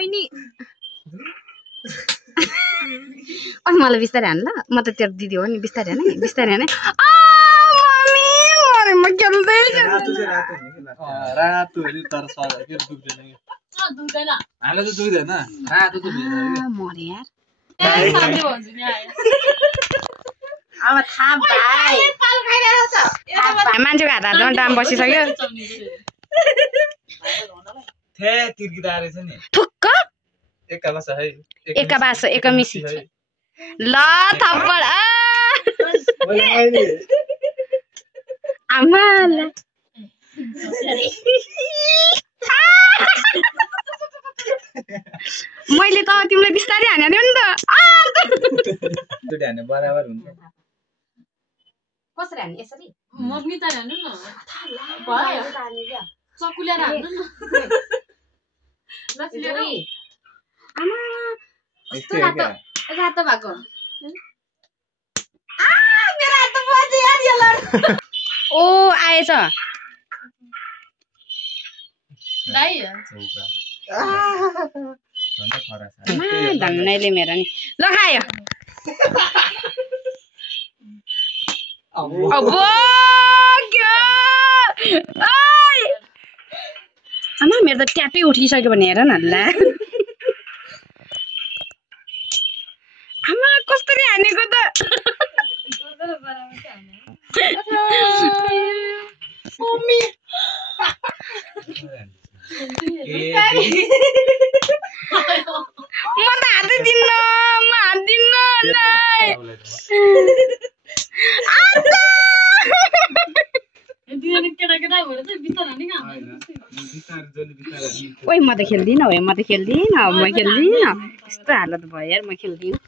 बहिनी अनि मलाई बिस्तारै हान ल म त तेरो दिदी हो नि बिस्तारै हान है बिस्तारै हान मम्मी मरे म खेल्दै रातो हेरि तर सजा के दुख्दैन के दुख्दैन हामीलाई त दुख्दैन रातो त भेट्छ मरे यार साथी भन्छु नि आयो अब थाहा भाइ मान्छेको हातमा दाम बसिसक्यो थे तिर्किदा रहेछ नि ठुक्क एका बास है एका बास एका मिसी ल थप्पड आमा मैले त तिमीलाई बिस्तारै हाने नि त दुईटा हाने बराबर हुन्छ कसरी हाने यसरी मग्नी त हान्नु न भयो चकुले हान्नु न लसिलेर आमा यस्तो क्या रातो भएको मेरो हात बज्यो यार यो लड ओ आएछ दाइ चौका धन्नैले मेरो नि ल खायो अब आमा मेरो त ट्यापै उठिसक्यो भने हेर न ल आमा कसरी हानेको त मम्मी म त हातै दिन्न म हात दिन्न ओइ म त खेल्दिनँ हो म त खेल्दिनँ यस्तो हालत भयो यार म खेल्दिनँ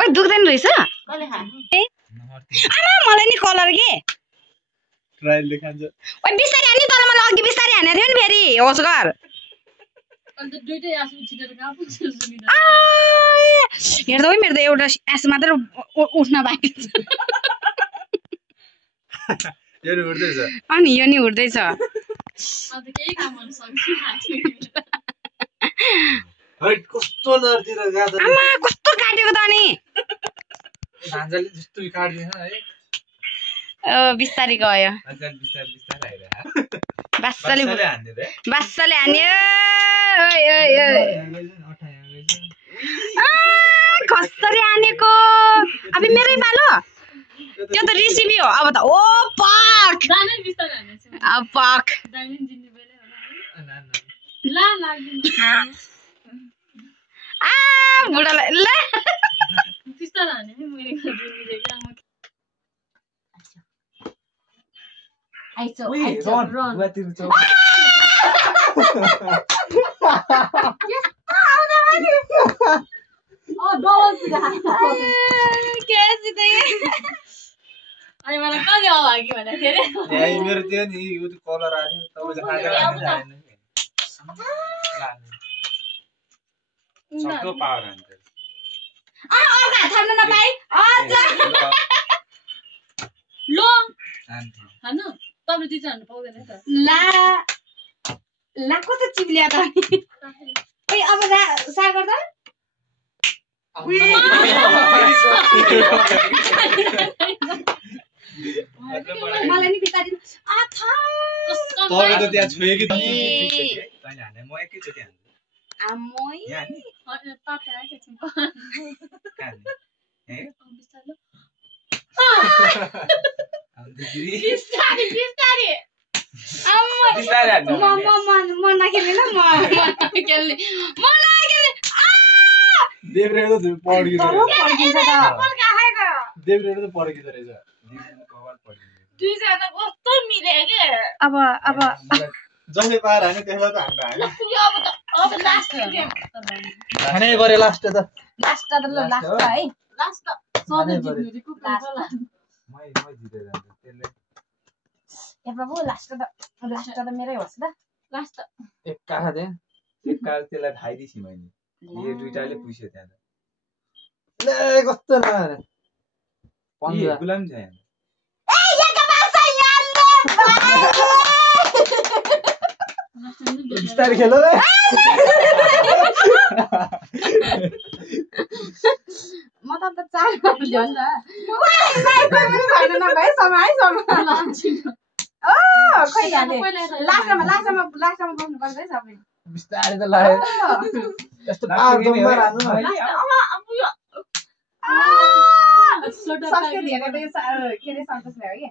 ओइ दुख्दैन रहेछ आमा मलाई नि कलर के ट्रायल देखान्छ ओइ बिस्तारै हान्नु तर मलाई अघि बिस्तारै हाने थियो नि फेरि होस् गर हेर्दा ओइ मेरो त एउटा एस मात्र उठ्न बाँकी छ अनि यो नि उठ्दैछ कस्तो नर्तिर गादा आमा कस्तो काटेको त अनि भान्जाले जस्तो काट्दिन्छ है बिस्तारै गयो बास्सले हान्यो कसरी हानेको अब मेरै पालो त्यो त रेसिपी हो अब त ओ पाक पाक बुढालाई ल मेरो त्यो नि कलर आयो सक्दो पावर हान्छ ला कस्तो चिप्लिया त ओइ अब सागर त मलाई नि बिस्तारै तपाईको त्यहाँ छोयो कि तैले हाने म एकैचोटी हान्छु आमै म नखेल्ने ल म खेल्ने देब्रेको त पड्किन्छ रहेछ अब जसले पाएर हाने त्यसलाई त हाने गरे लास्ट त है ए प्रभु लास्ट त मेरै होस् ल एक काखा दे एक काल त्यसलाई खाइदिसी मैले यो दुईटाले पुस्यो त्यहाँ त ले कस्तो न 15 गुलाम छ यहाँ बिस्तारै खेल है म त 4 ल्याउ नि त भाइ समय खै याले लास्टमा बस्नु पर्छ है सबै बिस्तारै त लाग्यो यस्तो पार्दोमा रानु सबै धेरै के रे सन्तोष भयो के